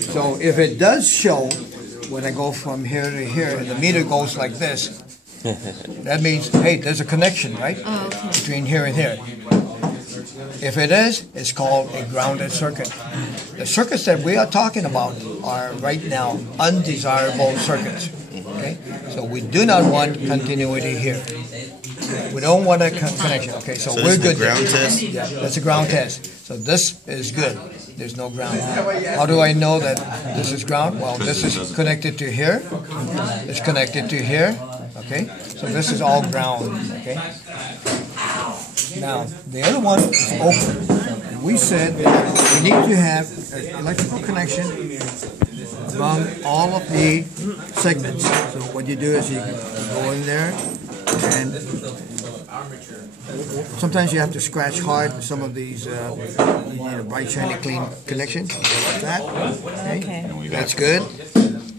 So if it does show, when I go from here to here, and the meter goes like this, that means, hey, there's a connection, right? Oh, okay. Between here and here. If it is, it's called a grounded circuit. The circuits that we are talking about are right now undesirable circuits. Okay? So we do not want continuity here. We don't want a connection. Okay, so we're good. Ground test? Yeah, that's a ground test. So this is good. There's no ground. How do I know that this is ground? Well, this is connected to here. It's connected to here. Okay, so this is all ground. Okay. Now the other one is open. We said we need to have an electrical connection among all of the segments. So what you do is you go in there, and sometimes you have to scratch hard with some of these, you need a bright, shiny, clean connection, like that. Okay. That's good.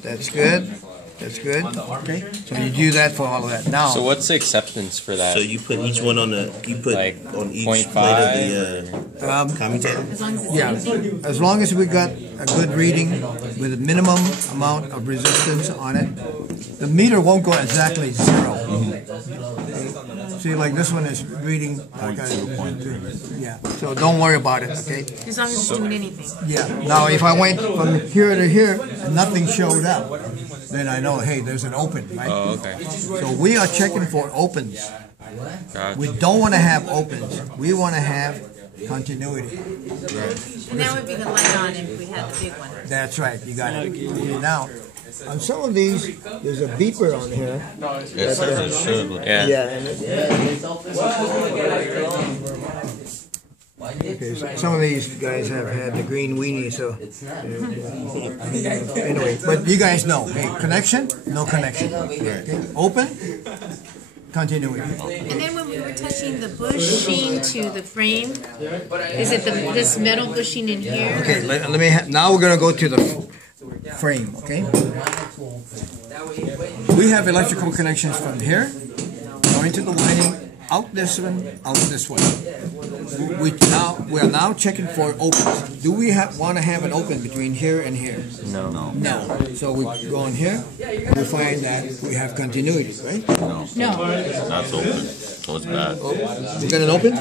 That's good. That's good. Okay. So you do that for all of that. Now. So what's the acceptance for that? So you put each one on the, you put like on each 0.5 plate of the commutator? Yeah, as long as we got a good reading with a minimum amount of resistance on it, the meter won't go exactly zero. See, like this one is reading like a 0.2. Yeah, so don't worry about it, okay? As long as it's doing anything. Yeah, now if I went from here to here and nothing showed up, then I know, hey, there's an open, right? Oh, okay. So we are checking for opens. Gotcha. We don't want to have opens. We want to have continuity. And that would be the light on if we had the big one. That's right, you got it. Now, on some of these, there's a beeper on here. It says it should. Yeah. Yeah. Okay, so some of these guys have had the green weenie, so anyway. But you guys know, hey, connection, no connection. Okay, open, continuity. And then when we were touching the bushing to the frame, is it this metal bushing in here? Okay, let me. Now we're gonna go to the frame. Okay. We have electrical connections from here, going to the winding, out this one, out this one. We are now checking for opens. Do we want to have an open between here and here? No. No. So we go in here, and we find that we have continuity, right? No. That's open. So it's bad. We got an open?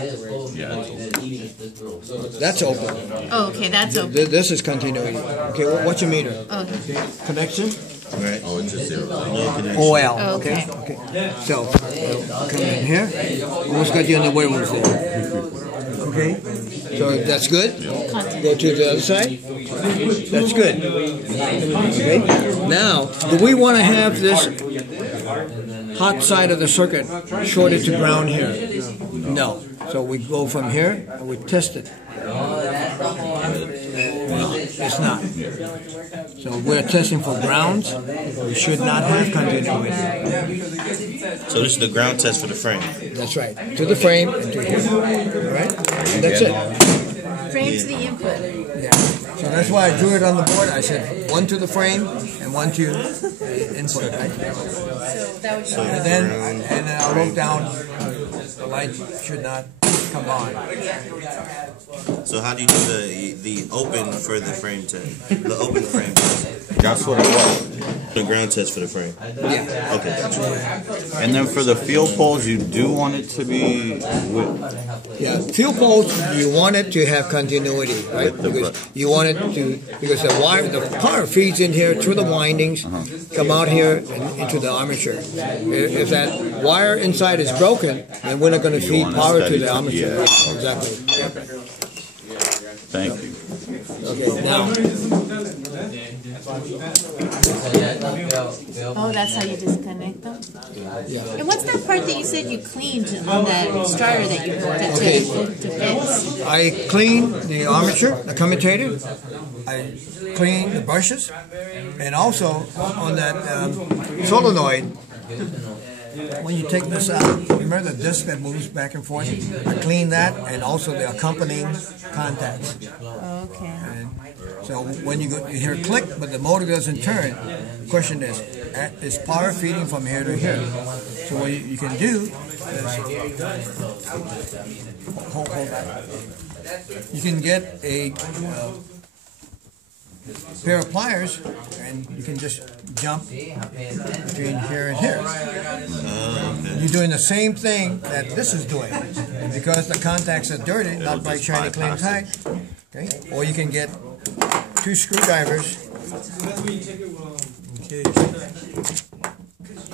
Yeah, it's open. That's open. Oh, okay, that's open. This is continuity. Okay, what's your meter? Oh, Connection? Right. Oh, it's just zero. No connection. OL. Oh, Okay. Okay. So come in here. Almost got you on the werewolves there. Okay. So that's good. Go to the other side. That's good. Okay. Now, do we want to have this hot side of the circuit shorted to ground here? No. So we go from here and we test it. No, it's not. So we're testing for grounds. We should not have continuity. So this is the ground test for the frame. That's right. To the frame and to here. All right? And that's it. frame to the input. Yeah. So that's why I drew it on the board. I said one to the frame and one to the input, right? So that would show. And then I wrote down the light should not come on. So how do you do the open for the frame test? The open frame test? That's what it was. The ground test for the frame. Yeah. Okay, gotcha. And then for the field poles, you do want it to be with, Yeah. Field poles, you want it to have continuity, right? Because you want it to, because the power feeds in here through the windings, come out here and into the armature. If that wire inside is broken, then we're not going to feed want a power to steady- the armature. yeah. Exactly. thank you. Okay, now, Oh, that's how you disconnect them? yeah. And what's that part that you said you cleaned on that starter that you hooked it to fix? I clean the armature, the commutator. I clean the brushes, and also on that solenoid. When you take this out, remember the disc that moves back and forth? I clean that, and also the accompanying contacts. Okay. And so when you hear a click, but the motor doesn't turn, the question is power feeding from here to here? So what you can do is, hold that. You can get a pair of pliers, and you can just jump between here and here. You're doing the same thing that this is doing. And because the contacts are dirty, not by shiny clean tight, okay? Or you can get 2 screwdrivers. Okay.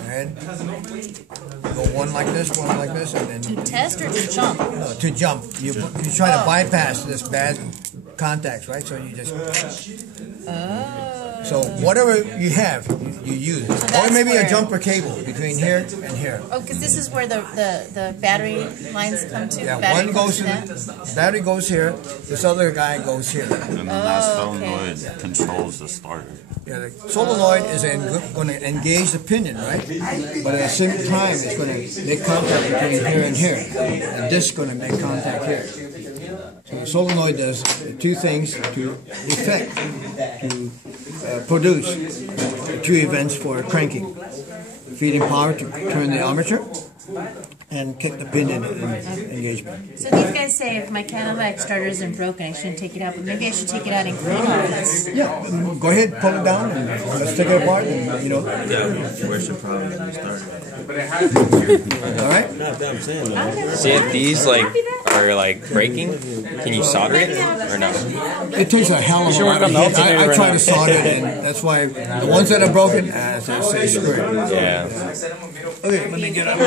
And go one like this, and then To test or to jump? to jump. You try to bypass this bad contacts, right? So you just. So whatever you have, you use. Or maybe a jumper cable between here and here. Oh, because this is where the battery lines come to? Yeah, Battery one goes to that? the battery goes here. This other guy goes here. And then that okay. solenoid controls the starter. Yeah, the solenoid is going to engage the pinion, right? But at the same time, it's going to make contact between here and here. And this is going to make contact here. So the solenoid does 2 things to effect, to produce 2 events for cranking. Feeding power to turn the armature and kick the pinion in engagement. So these guys say if my Cadillac starter isn't broken, I shouldn't take it out, but maybe I should take it out and clean all this. Yeah, go ahead, pull it down, and let's take it apart, and, you know. Yeah, where should probably start? All right? See if these like are like breaking, can you solder it or no? It takes a hell of a lot of heat. I try to solder it, and that's why the ones that are broken, as I say, screw it. Yeah. Okay, let me get up.